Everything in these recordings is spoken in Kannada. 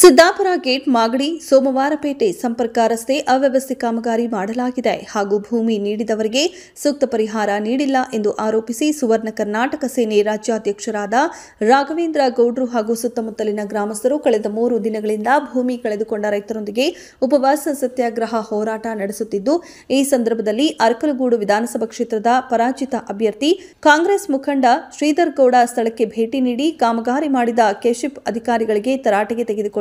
ಸಿದ್ದಾಪುರ ಗೇಟ್ ಮಾಗಡಿ ಸೋಮವಾರಪೇಟೆ ಸಂಪರ್ಕ ರಸ್ತೆ ಅವ್ಯವಸ್ಥೆ ಕಾಮಗಾರಿ ಮಾಡಲಾಗಿದೆ ಹಾಗೂ ಭೂಮಿ ನೀಡಿದವರಿಗೆ ಸೂಕ್ತ ಪರಿಹಾರ ನೀಡಿಲ್ಲ ಎಂದು ಆರೋಪಿಸಿ ಸುವರ್ಣ ಕರ್ನಾಟಕ ಸೇನೆ ರಾಜ್ಯಾಧ್ಯಕ್ಷರಾದ ರಾಘವೇಂದ್ರ ಗೌಡ್ರು ಹಾಗೂ ಸುತ್ತಮುತ್ತಲಿನ ಗ್ರಾಮಸ್ಥರು ಕಳೆದ 3 ದಿನಗಳಿಂದ ಭೂಮಿ ಕಳೆದುಕೊಂಡ ರೈತರೊಂದಿಗೆ ಉಪವಾಸ ಸತ್ಯಾಗ್ರಹ ಹೋರಾಟ ನಡೆಸುತ್ತಿದ್ದು, ಈ ಸಂದರ್ಭದಲ್ಲಿ ಅರಕಲಗೂಡು ವಿಧಾನಸಭಾ ಕ್ಷೇತ್ರದ ಪರಾಜಿತ ಅಭ್ಯರ್ಥಿ ಕಾಂಗ್ರೆಸ್ ಮುಖಂಡ ಶ್ರೀಧರ್ ಗೌಡ ಸ್ಥಳಕ್ಕೆ ಭೇಟಿ ನೀಡಿ ಕಾಮಗಾರಿ ಮಾಡಿದ ಕೆಶಿಪ್ ಅಧಿಕಾರಿಗಳಿಗೆ ತರಾಟೆಗೆ ತೆಗೆದುಕೊಂಡು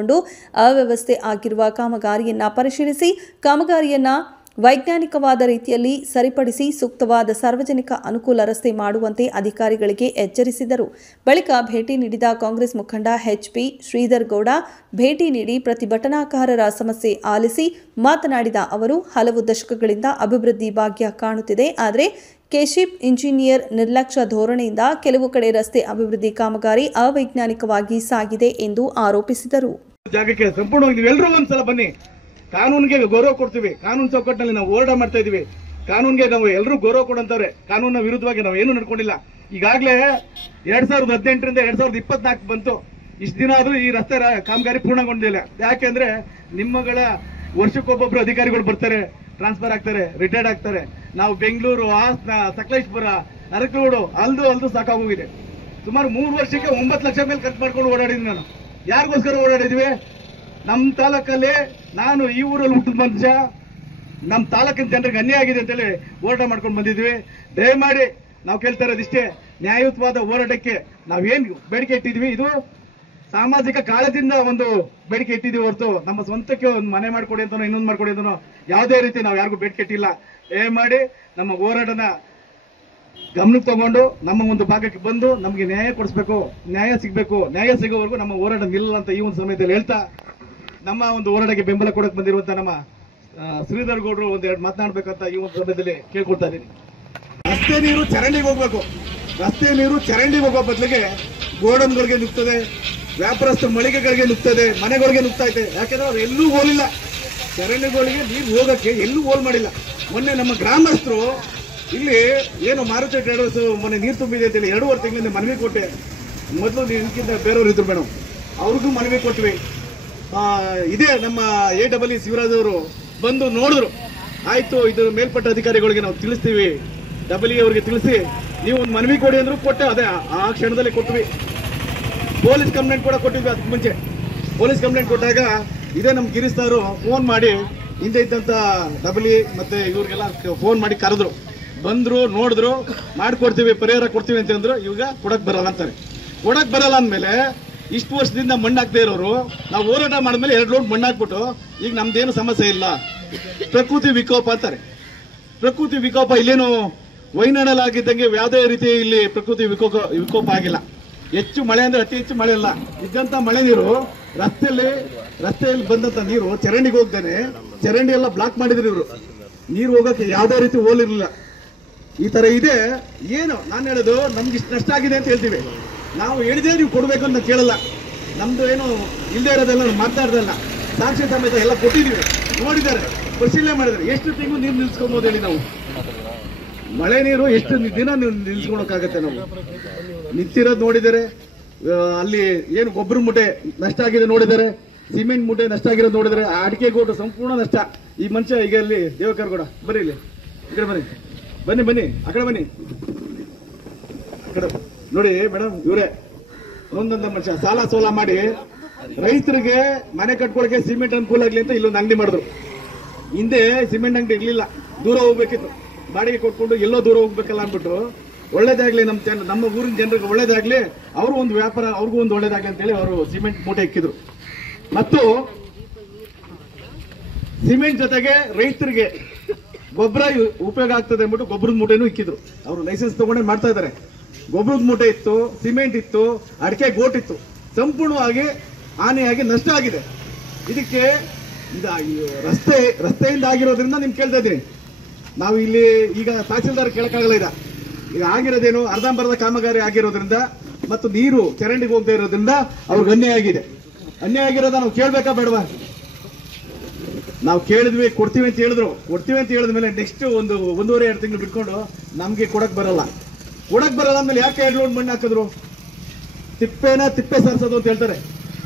ಅವ್ಯವಸ್ಥೆ ಆಗಿರುವ ಕಾಮಗಾರಿಯನ್ನ ಪರಿಶೀಲಿಸಿ ಕಾಮಗಾರಿಯನ್ನ ವೈಜ್ಞಾನಿಕವಾದ ರೀತಿಯಲ್ಲಿ ಸರಿಪಡಿಸಿ ಸೂಕ್ತವಾದ ಸಾರ್ವಜನಿಕ ಅನುಕೂಲ ರಸ್ತೆ ಮಾಡುವಂತೆ ಅಧಿಕಾರಿಗಳಿಗೆ ಎಚ್ಚರಿಸಿದರು. ಬಳಿಕ ಭೇಟಿ ನೀಡಿದ ಕಾಂಗ್ರೆಸ್ ಮುಖಂಡ ಎಚ್.ಪಿ. ಶ್ರೀಧರ್ ಗೌಡ ಭೇಟಿ ನೀಡಿ ಪ್ರತಿಭಟನಾಕಾರರ ಸಮಸ್ಯೆ ಆಲಿಸಿ ಮಾತನಾಡಿದ ಅವರು, ಹಲವು ದಶಕಗಳಿಂದ ಅಭಿವೃದ್ಧಿ ಭಾಗ್ಯ ಕಾಣುತ್ತಿದೆ, ಆದರೆ ಕೆಶಿಪ್ ಇಂಜಿನಿಯರ್ ನಿರ್ಲಕ್ಷ್ಯ ಧೋರಣೆಯಿಂದ ಕೆಲವು ಕಡೆ ರಸ್ತೆ ಅಭಿವೃದ್ಧಿ ಕಾಮಗಾರಿ ಅವೈಜ್ಞಾನಿಕವಾಗಿ ಸಾಗಿದೆ ಎಂದು ಆರೋಪಿಸಿದರು. ಜಾಗಕ್ಕೆ ಸಂಪೂರ್ಣವಾಗಿ ನೀವೆಲ್ಲರೂ ಒಂದ್ಸಲ ಬನ್ನಿ. ಕಾನೂನಿಗೆ ಗೌರವ ಕೊಡ್ತೀವಿ. ಕಾನೂನು ಚೌಕಟ್ಟಿನಲ್ಲಿ ನಾವು ಹೋರಾಟ ಮಾಡ್ತಾ ಇದೀವಿ. ಕಾನೂನಿಗೆ ನಾವು ಎಲ್ಲರೂ ಗೌರವ ಕೊಡಂತವ್ರೆ. ಕಾನೂನಿನ ವಿರುದ್ಧವಾಗಿ ನಾವು ಏನು ನಡ್ಕೊಂಡಿಲ್ಲ. ಈಗಾಗಲೇ 2018ರಿಂದ 2024 ಬಂತು. ಇಷ್ಟು ದಿನ ಆದ್ರೂ ಈ ರಸ್ತೆ ಕಾಮಗಾರಿ ಪೂರ್ಣಗೊಂಡಿಲ್ಲ. ಯಾಕೆಂದ್ರೆ ನಿಮ್ಮಗಳ ವರ್ಷಕ್ಕೊಬ್ಬೊಬ್ರು ಅಧಿಕಾರಿಗಳು ಬರ್ತಾರೆ, ಟ್ರಾನ್ಸ್ಫರ್ ಆಗ್ತಾರೆ, ರಿಟೈರ್ಡ್ ಆಗ್ತಾರೆ. ನಾವು ಬೆಂಗಳೂರು, ಹಾಸನ, ಸಕಲೇಶ್ಪುರ, ಅರಕಲಗೂಡು ಅಲ್ದು ಸಾಕಾಗೋಗಿದೆ. ಸುಮಾರು 3 ವರ್ಷಕ್ಕೆ 9 ಲಕ್ಷ ಮೇಲೆ ಖರ್ಚು ಮಾಡ್ಕೊಂಡು ಓಡಾಡಿದ್ವಿ. ನಾನು ಯಾರಿಗೋಸ್ಕರ ಓಡಾಡಿದ್ವಿ? ನಮ್ಮ ತಾಲೂಕಲ್ಲಿ, ನಾನು ಈ ಊರಲ್ಲಿ ಹುಟ್ಟಿದ ಮನುಷ್ಯ, ನಮ್ಮ ತಾಲೂಕಿನ ಜನರಿಗೆ ಅನ್ಯಾಯ ಆಗಿದೆ ಅಂತೇಳಿ ಹೋರಾಟ ಮಾಡ್ಕೊಂಡು ಬಂದಿದ್ವಿ. ದಯಮಾಡಿ ನಾವು ಕೇಳ್ತಾ ಇರೋದಿಷ್ಟೇ, ನ್ಯಾಯಯುತವಾದ ಹೋರಾಟಕ್ಕೆ ನಾವೇನು ಬೇಡಿಕೆ ಇಟ್ಟಿದ್ವಿ, ಇದು ಸಾಮಾಜಿಕ ಕಾಳಜಿಯಿಂದ ಒಂದು ಬೇಡಿಕೆ ಇಟ್ಟಿದ್ದೀವಿ ಹೊರತು ನಮ್ಮ ಸ್ವಂತಕ್ಕೆ ಒಂದು ಮನೆ ಮಾಡ್ಕೊಡಿ ಅಂತನೋ ಇನ್ನೊಂದು ಮಾಡ್ಕೊಡಿ ಅಂತನೋ ಯಾವುದೇ ರೀತಿ ನಾವು ಯಾರಿಗೂ ಬೇಡಿಕೆ ಇಟ್ಟಿಲ್ಲ. ದಯಮಾಡಿ ನಮ್ಮ ಹೋರಾಟನ ಗಮನಕ್ಕೆ ತಗೊಂಡು ನಮ್ಮ ಒಂದು ಭಾಗಕ್ಕೆ ಬಂದು ನಮಗೆ ನ್ಯಾಯ ಕೊಡಿಸ್ಬೇಕು, ನ್ಯಾಯ ಸಿಗಬೇಕು. ನ್ಯಾಯ ಸಿಗೋವರೆಗೂ ನಮ್ಮ ಹೋರಾಟ ನಿಲ್ಲ ಅಂತ ಈ ಒಂದು ಸಮಯದಲ್ಲಿ ಹೇಳ್ತಾ, ನಮ್ಮ ಒಂದು ಹೋರಾಟಕ್ಕೆ ಬೆಂಬಲ ಕೊಡಕ್ಕೆ ಬಂದಿರುವಂತ ನಮ್ಮ ಶ್ರೀಧರ್ ಗೌಡ್ರು ಒಂದೆರಡು ಮಾತನಾಡ್ಬೇಕಂತ ಈ ಒಂದು ಸಮಯದಲ್ಲಿ ಕೇಳ್ಕೊಳ್ತಾ ಇದ್ದೀನಿ. ರಸ್ತೆ ನೀರು ಚರಂಡಿಗೆ ಹೋಗ್ಬೇಕು. ರಸ್ತೆ ನೀರು ಚರಂಡಿಗೆ ಹೋಗೋ ಬದಲಿಗೆ ಗೋಡನ್ಗಳಿಗೆ ನುಗ್ತದೆ, ವ್ಯಾಪಾರಸ್ಥ ಮಳಿಗೆಗಳಿಗೆ ನುಗ್ತದೆ, ಮನೆಗಳಿಗೆ ನುಗ್ತಾ ಇದೆ. ಯಾಕೆಂದ್ರೆ ಅವ್ರು ಎಲ್ಲೂ ಹೋಲಿಲ್ಲ. ಚರಂಡಿಗಳಿಗೆ ನೀರು ಹೋಗಕ್ಕೆ ಎಲ್ಲೂ ಹೋಲ್ ಮಾಡಿಲ್ಲ. ಮೊನ್ನೆ ನಮ್ಮ ಗ್ರಾಮಸ್ಥರು ಇಲ್ಲಿ ಏನು ಮಾರುತಿ ಟ್ರೇಡರ್ಸ್ ಮೊನ್ನೆ ನೀರು ತುಂಬಿದೆ ಅಂತೇಳಿ 2.5 ತಿಂಗಳಿಂದ ಮನವಿ ಕೊಟ್ಟೆ. ಮೊದಲು ಇದಕ್ಕಿಂತ ಬೇರೆಯವರು ಇದ್ರು ಮೇಡಮ್, ಅವ್ರಿಗೂ ಮನವಿ ಕೊಟ್ವಿ. ಇದೇ ನಮ್ಮ AEE ಶಿವರಾಜ್ ಅವರು ಬಂದು ನೋಡಿದ್ರು. ಆಯ್ತು, ಇದು ಮೇಲ್ಪಟ್ಟ ಅಧಿಕಾರಿಗಳಿಗೆ ನಾವು ತಿಳಿಸ್ತೀವಿ, EE ಅವರಿಗೆ ತಿಳಿಸಿ ನೀವು ಒಂದು ಮನವಿ ಕೊಡಿ ಅಂದ್ರು ಕೊಟ್ಟೆ. ಅದೇ ಆ ಕ್ಷಣದಲ್ಲಿ ಕೊಟ್ವಿ. ಪೊಲೀಸ್ ಕಂಪ್ಲೇಂಟ್ ಕೂಡ ಕೊಟ್ಟಿದ್ವಿ. ಅದಕ್ಕೆ ಮುಂಚೆ ಪೊಲೀಸ್ ಕಂಪ್ಲೇಂಟ್ ಕೊಟ್ಟಾಗ ಇದೇ ನಮ್ಮ ಗಿರೀಶ್ ಸಾರು ಫೋನ್ ಮಾಡಿ ಹಿಂದೆ ಇದ್ದಂತ EE ಮತ್ತೆ ಇವ್ರಿಗೆಲ್ಲ ಫೋನ್ ಮಾಡಿ ಕರೆದ್ರು. ಬಂದ್ರು, ನೋಡಿದ್ರು, ಮಾಡ್ಕೊಡ್ತೀವಿ, ಪರಿಹಾರ ಕೊಡ್ತೀವಿ ಅಂತ ಅಂದ್ರು. ಇವಾಗ ಕೊಡಕ್ ಬರಲ್ಲ ಅಂತಾರೆ. ಕೊಡಕ್ ಬರಲ್ಲ ಅಂದ್ಮೇಲೆ ಇಷ್ಟು ವರ್ಷದಿಂದ ಮಣ್ಣಾಕ್ದೇ ಇರೋರು ನಾವು ಹೋರಾಟ ಮಾಡಿದ್ಮೇಲೆ 2 ಲೋಡ್ ಮಣ್ಣಾಕ್ಬಿಟ್ಟು ಈಗ ನಮ್ದೇನು ಸಮಸ್ಯೆ ಇಲ್ಲ, ಪ್ರಕೃತಿ ವಿಕೋಪ ಅಂತಾರೆ. ಪ್ರಕೃತಿ ವಿಕೋಪ ಇಲ್ಲೇನು ವೈನಾಡಲಾಗಿದ್ದಂಗೆ ಯಾವುದೇ ರೀತಿ ಇಲ್ಲಿ ಪ್ರಕೃತಿ ವಿಕೋಪ ಆಗಿಲ್ಲ. ಹೆಚ್ಚು ಮಳೆ ಅಂದ್ರೆ ಅತಿ ಹೆಚ್ಚು ಮಳೆ ಇಲ್ಲ. ಇದ್ದಂತ ಮಳೆ ನೀರು ರಸ್ತೆಯಲ್ಲಿ ಬಂದಂತ ನೀರು ಚರಂಡಿಗೆ ಹೋಗ್ತಾನೆ. ಚರಂಡಿ ಎಲ್ಲ ಬ್ಲಾಕ್ ಮಾಡಿದ್ರು ಇವರು. ನೀರು ಹೋಗಕ್ಕೆ ಯಾವುದೇ ರೀತಿ ಹೋಲಿರ್ಲಿಲ್ಲ. ಈ ತರ ಇದೆ. ಏನು ನಾನು ಹೇಳೋದು, ನಮ್ಗೆ ಇಷ್ಟು ನಷ್ಟ ಆಗಿದೆ ಅಂತ ಹೇಳ್ತೀವಿ. ನಾವು ಹೇಳಿದ್ರೆ ನೀವು ಕೊಡ್ಬೇಕು ಅಂತ ಕೇಳಲ್ಲ. ನಮ್ದು ಏನು ಇಲ್ಲದೆ ಇರೋದೆಲ್ಲ ಮಾತಾಡ್ದಲ್ಲ, ಸಾಕ್ಷಿ ಸಮೇತ ಎಲ್ಲ ಕೊಟ್ಟಿದ್ದೀವಿ. ನೋಡಿದ್ದಾರೆ, ಪರಿಶೀಲನೆ ಮಾಡಿದ್ದಾರೆ. ಎಷ್ಟು ತಿಂಗಳು ನೀರು ನಿಲ್ಸ್ಕೊಬೋದು ಹೇಳಿ? ನಾವು ಮಳೆ ನೀರು ಎಷ್ಟು ದಿನ ನಿಲ್ಸ್ಕೊಳಕ್ಕಾಗತ್ತೆ? ನಾವು ನಿಂತಿರೋದು ನೋಡಿದ್ದಾರೆ. ಅಲ್ಲಿ ಏನು ಗೊಬ್ಬರ ಮೂಟೆ ನಷ್ಟ ಆಗಿದೆ ನೋಡಿದ್ದಾರೆ, ಸಿಮೆಂಟ್ ಮೂಟೆ ನಷ್ಟ ಆಗಿರೋದು ನೋಡಿದರೆ, ಅಡಿಕೆ ಗೋಟು ಸಂಪೂರ್ಣ ನಷ್ಟ. ಈ ಮನುಷ್ಯ ಈಗ ಅಲ್ಲಿ ದೇವಕರ್ಗೌಡ ಬರೀ ಇಲ್ಲಿ ಈ ಕಡೆ ಬನ್ನಿ ಆ ಕಡೆ ಬನ್ನಿ. ಆ ಕಡೆ ನೋಡಿ ಮೇಡಮ್, ಇವರೇ ಒಂದೊಂದು ಮನುಷ್ಯ ಸಾಲ ಸೋಲ ಮಾಡಿ ರೈತರಿಗೆ ಮನೆ ಕಟ್ಕೊಳಕ್ಕೆ ಸಿಮೆಂಟ್ ಅನುಕೂಲ ಆಗ್ಲಿ ಅಂತ ಇಲ್ಲೊಂದು ಅಂಗಡಿ ಮಾಡಿದ್ರು. ಹಿಂದೆ ಸಿಮೆಂಟ್ ಅಂಗಡಿ ಇರ್ಲಿಲ್ಲ, ದೂರ ಹೋಗ್ಬೇಕಿತ್ತು. ಬಾಡಿಗೆ ಕೊಟ್ಕೊಂಡು ಎಲ್ಲೋ ದೂರ ಹೋಗ್ಬೇಕಲ್ಲ ಅಂದ್ಬಿಟ್ಟು ಒಳ್ಳೇದಾಗ್ಲಿ, ನಮ್ಮ ಊರಿನ ಜನರಿಗೆ ಒಳ್ಳೇದಾಗ್ಲಿ, ಅವರು ಒಂದು ವ್ಯಾಪಾರ, ಅವ್ರಿಗೂ ಒಂದು ಒಳ್ಳೇದಾಗ್ಲಿ ಅಂತೇಳಿ ಅವರು ಸಿಮೆಂಟ್ ಮೂಟೆ ಇಕ್ಕಿದ್ರು. ಮತ್ತು ಸಿಮೆಂಟ್ ಜೊತೆಗೆ ರೈತರಿಗೆ ಗೊಬ್ಬರ ಉಪಯೋಗ ಆಗ್ತದೆ ಅಂದ್ಬಿಟ್ಟು ಗೊಬ್ಬರದ ಮೂಟೆನೂ ಇಕ್ಕಿದ್ರು. ಅವರು ಲೈಸೆನ್ಸ್ ತಗೊಂಡೇ ಮಾಡ್ತಾ ಇದ್ದಾರೆ. ಗೊಬ್ಬರದ ಮೂಟೆ ಇತ್ತು, ಸಿಮೆಂಟ್ ಇತ್ತು, ಅಡಿಕೆ ಗೋಟ್ ಇತ್ತು. ಸಂಪೂರ್ಣವಾಗಿ ಹಾನಿಯಾಗಿ ನಷ್ಟ ಆಗಿದೆ. ಇದಕ್ಕೆ ರಸ್ತೆಯಿಂದ ಆಗಿರೋದ್ರಿಂದ ನಿಮ್ಗೆ ಕೇಳ್ತಾ ಇದ್ದೀನಿ. ನಾವು ಇಲ್ಲಿ ಈಗ ತಹಸೀಲ್ದಾರ್ ಕೇಳಕ್ಕಾಗಲ್ಲ. ಈಗ ಆಗಿರೋದೇನು, ಅರ್ಧಂಬರ್ಧ ಕಾಮಗಾರಿ ಆಗಿರೋದ್ರಿಂದ ಮತ್ತು ನೀರು ಚರಂಡಿಗೆ ಹೋಗ್ತಾ ಇರೋದ್ರಿಂದ ಅವ್ರಿಗೆ ಅನ್ಯಾಯ ಆಗಿದೆ. ಅನ್ಯಾಯ ಆಗಿರೋದ ನಾವು ಕೇಳ್ಬೇಕಾ ಬೇಡವಾ? ನಾವು ಕೇಳಿದ್ವಿ, ಕೊಡ್ತೀವಿ ಅಂತ ಹೇಳಿದ್ರು. ಕೊಡ್ತೀವಿ ಅಂತ ಹೇಳಿದ್ಮೇಲೆ ನೆಕ್ಸ್ಟ್ 1.5-2 ತಿಂಗಳು ಬಿಟ್ಕೊಂಡು ನಮ್ಗೆ ಕೊಡಕ್ ಬರಲ್ಲ ಅಂದ್ಮೇಲೆ ಯಾಕೆ 2 ಲೋಡ್ ಮಣ್ಣು ಹಾಕಿದ್ರು? ತಿಪ್ಪೆ ಸಾರಿಸೋದು ಅಂತ ಹೇಳ್ತಾರೆ.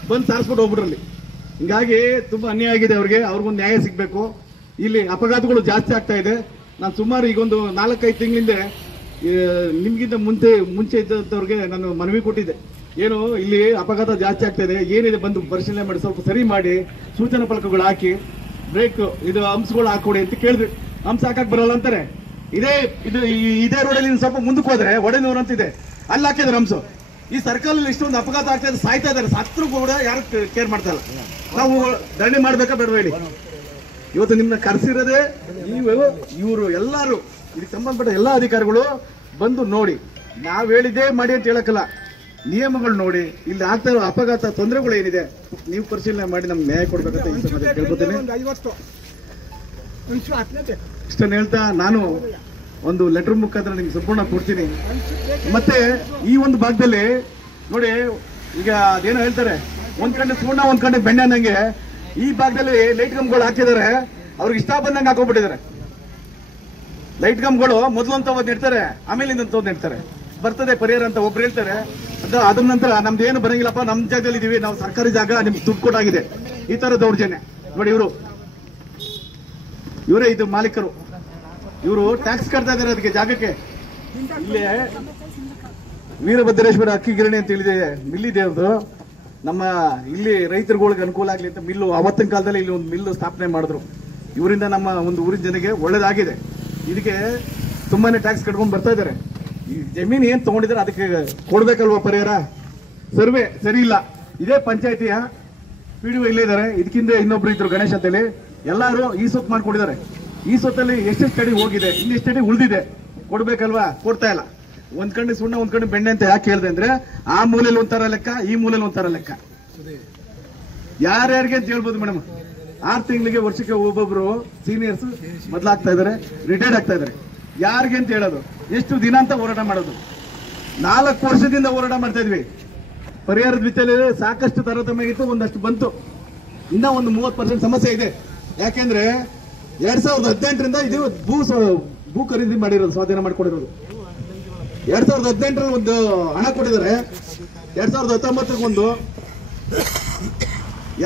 ಬಂದು ಸಾರಿಸ್ಬಿಟ್ಟು ಹೋಗ್ಬಿಡ್ರಲ್ಲಿ. ಹಿಂಗಾಗಿ ತುಂಬಾ ಅನ್ಯಾಯ ಆಗಿದೆ ಅವ್ರಿಗೊಂದು ನ್ಯಾಯ ಸಿಗ್ಬೇಕು. ಇಲ್ಲಿ ಅಪಘಾತಗಳು ಜಾಸ್ತಿ ಆಗ್ತಾ ಇದೆ. ನಾನು ಸುಮಾರು ಈಗೊಂದು 4-5 ತಿಂಗಳಿಂದ ನಿಮ್ಗಿಂತ ಮುಂಚೆ ಇದ್ದವ್ರಿಗೆ ನಾನು ಮನವಿ ಕೊಟ್ಟಿದ್ದೆ. ಏನು ಇಲ್ಲಿ ಅಪಘಾತ ಜಾಸ್ತಿ ಆಗ್ತಾ ಇದೆ, ಏನಿದೆ ಬಂದು ಪರಿಶೀಲನೆ ಮಾಡಿ ಸ್ವಲ್ಪ ಸರಿ ಮಾಡಿ, ಸೂಚನಾ ಫಲಕಗಳು ಹಾಕಿ, ಬ್ರೇಕ್ ಇದು ಹಂಪ್ಸ್ಗಳು ಹಾಕೊಡಿ ಅಂತ ಕೇಳಿದ್ವಿ. ಹಂಪ್ಸ್ ಹಾಕಕ್ ಬರಲ್ಲ ಅಂತಾರೆ. ಇದೇ ರೋಡಲ್ಲಿ ಸ್ವಲ್ಪ ಮುಂದಕ್ಕೆ ಹೋದ್ರೆ ಒಡೆನೂರು ಅಂತಿದೆ, ಅಲ್ಲಿ ಹಾಕಿದ್ರೆ ಹಂಪ್ಸು. ಈ ಸರ್ಕಲ್ ಇಷ್ಟೊಂದು ಅಪಘಾತ ಆಗ್ತಾ ಇದೆ, ಸಾಯ್ತಾ ಇದಾರೆ. ಸತ್ರು ಕೂಡ ಯಾರು ಕೇರ್ ಮಾಡ್ತಾ ಇಲ್ಲ. ನಾವು ದಂಡನೆ ಮಾಡ್ಬೇಕಾ ಬೇಡವಾ ಹೇಳಿ? ಇವತ್ತು ನಿಮ್ಮನ್ನ ಕರೆಸಿರೋದೇ ಇವರು ಎಲ್ಲರೂ ಇದಕ್ಕೆ ಸಂಬಂಧಪಟ್ಟ ಎಲ್ಲಾ ಅಧಿಕಾರಿಗಳು ಬಂದು ನೋಡಿ, ನಾವ್ ಹೇಳಿದ್ದೇ ಮಾಡಿ ಅಂತ ಹೇಳಕ್ಕಲ್ಲ, ನಿಯಮಗಳು ನೋಡಿ, ಇಲ್ಲಿ ಆಗ್ತಾ ಇರೋ ಅಪಘಾತ ತೊಂದರೆಗಳು ಏನಿದೆ ನೀವು ಪರಿಶೀಲನೆ ಮಾಡಿ ನಮ್ಗೆ ನ್ಯಾಯ ಕೊಡ್ಬೇಕಂತ ಈ ಸಮಯ ಕೇಳ್ಕೊತೇನೆ. ಇಷ್ಟನ್ನು ಹೇಳ್ತಾ ನಾನು ಒಂದು ಲೆಟರ್ ಮುಖಾಂತರ ನಿಮ್ಗೆ ಸಂಪೂರ್ಣ ಕೊಡ್ತೀನಿ. ಮತ್ತೆ ಈ ಒಂದು ಭಾಗದಲ್ಲಿ ನೋಡಿ, ಈಗ ಅದೇನೋ ಹೇಳ್ತಾರೆ, ಒಂದ್ ಕಡೆ ಸುಣ್ಣ ಒಂದ್ ಕಡೆ ಬೆಣ್ಣೆ ಅನ್ನಂಗೆ ಈ ಭಾಗದಲ್ಲಿ ಲೈಟ್ ಕಂಬಗಳು ಹಾಕಿದ್ದಾರೆ. ಅವ್ರಿಗೆ ಇಷ್ಟ ಬಂದಂಗೆ ಹಾಕೊಂಡ್ಬಿಟ್ಟಿದ್ದಾರೆ. ಲೈಟ್ ಕಂಬಗಳು ಮೊದಲಂತ ಒಂದ್ ಇಡ್ತಾರೆ, ಆಮೇಲೆ ಇನ್ನೊಂದು ಇಡ್ತಾರೆ. ಬರ್ತದೆ ಪರಿಹಾರ ಅಂತ ಒಬ್ರು ಹೇಳ್ತಾರೆ. ಅದ್ರ ನಂತರ ನಮ್ದು ಏನು ಬರಂಗಿಲ್ಲಪ್ಪ, ನಮ್ ಜಾಗದಲ್ಲಿ ಇದೀವಿ, ನಾವು ಸರ್ಕಾರಿ ಜಾಗ ನಿಮ್ಗೆ ದುಡ್ಡು ಕೊಟ್ಟಾಗಿದೆ. ಈ ತರ ದೌರ್ಜನ್ಯ ನೋಡಿ. ಇವರೇ ಇದು ಮಾಲೀಕರು, ಇವರು ಟ್ಯಾಕ್ಸ್ ಕಟ್ತಾ ಇದಾರೆ ಅದಕ್ಕೆ ಜಾಗಕ್ಕೆ. ಇಲ್ಲಿ ವೀರಭದ್ರೇಶ್ವರ ಅಕ್ಕಿ ಗಿರಣಿ ಅಂತ ಹೇಳಿದೆ, ಮಿಲ್ಲಿದೆ ಅವ್ರದ್ದು. ನಮ್ಮ ಇಲ್ಲಿ ರೈತರುಗಳಿಗೆ ಅನುಕೂಲ ಆಗ್ಲಿ ಅಂತ ಮಿಲ್ಲು ಅವತ್ತಿನ ಕಾಲದಲ್ಲಿ ಇಲ್ಲಿ ಒಂದು ಮಿಲ್ಲು ಸ್ಥಾಪನೆ ಮಾಡಿದ್ರು. ಇವರಿಂದ ನಮ್ಮ ಒಂದು ಊರಿನ ಜನಕ್ಕೆ ಒಳ್ಳೇದಾಗಿದೆ. ಇದಕ್ಕೆ ತುಂಬಾನೇ ಟ್ಯಾಕ್ಸ್ ಕಟ್ಕೊಂಡು ಬರ್ತಾ ಇದ್ದಾರೆ. ಈ ಜಮೀನು ಏನ್ ತಗೊಂಡಿದ್ದಾರೆ ಅದಕ್ಕೆ ಕೊಡ್ಬೇಕಲ್ವಾ ಪರಿಹಾರ? ಸರ್ವೆ ಸರಿ ಇಲ್ಲ. ಇದೇ ಪಂಚಾಯತಿಯ PDO ಇಲ್ಲೇ ಇದ್ದಾರೆ. ಇದಕ್ಕಿಂತ ಇನ್ನೊಬ್ರು ಇದ್ರು ಗಣೇಶ್ ಅಂತೇಳಿ, ಎಲ್ಲಾರು ಈ ಸೊತ್ತು ಮಾಡ್ಕೊಂಡಿದ್ದಾರೆ. ಈ ಸೊತ್ತಲ್ಲಿ ಎಷ್ಟೆಷ್ಟು ಅಡಿ ಹೋಗಿದೆ, ಇನ್ನೆಷ್ಟು ಅಡಿ ಉಳಿದಿದೆ, ಕೊಡ್ಬೇಕಲ್ವಾ? ಕೊಡ್ತಾ ಇಲ್ಲ. ಒಂದ್ ಕಡೆ ಸುಣ್ಣ ಒಂದ್ ಕಡೆ ಬೆಣ್ಣೆ ಅಂತ ಯಾಕೆ ಹೇಳಿದೆ ಅಂದ್ರೆ, ಆ ಮೂಲೆಯಲ್ಲಿ ಒಂಥರ ಲೆಕ್ಕ, ಈ ಮೂಲೆಯಲ್ಲಿ ಒಂಥರ ಲೆಕ್ಕ. ಯಾರ್ಯಾರಿಗೆ ಅಂತ ಹೇಳ್ಬೋದು ಮೇಡಮ್. 6 ತಿಂಗಳಿಗೆ ವರ್ಷಕ್ಕೆ ಒಬ್ಬೊಬ್ರು ಸೀನಿಯರ್ಸ್ ಬದಲಾಗ್ತಾ ಇದಾರೆ, ರಿಟೈರ್ಡ್ ಆಗ್ತಾ ಇದಾರೆ. ಯಾರಿಗೆ ಅಂತ ಹೇಳೋದು? ಎಷ್ಟು ದಿನ ಅಂತ ಹೋರಾಟ ಮಾಡೋದು? 4 ವರ್ಷದಿಂದ ಹೋರಾಟ ಮಾಡ್ತಾ ಇದ್ವಿ. ಪರಿಹಾರದ ವಿಚಾರದಲ್ಲಿ ಸಾಕಷ್ಟು ತಾರತಮ್ಯ ಇತ್ತು, ಒಂದಷ್ಟು ಬಂತು. ಇನ್ನ ಒಂದು 30% ಸಮಸ್ಯೆ ಇದೆ. ಯಾಕೆಂದ್ರೆ 2018ರಿಂದ ಇದು ಭೂ ಖರೀದಿ ಮಾಡಿರೋದು, ಸ್ವಾಧೀನ ಮಾಡ್ಕೊಂಡಿರೋದು. 2018ರಲ್ಲಿ ಒಂದು ಹಣ ಕೊಟ್ಟಿದ್ದಾರೆ, 2019 ಒಂದು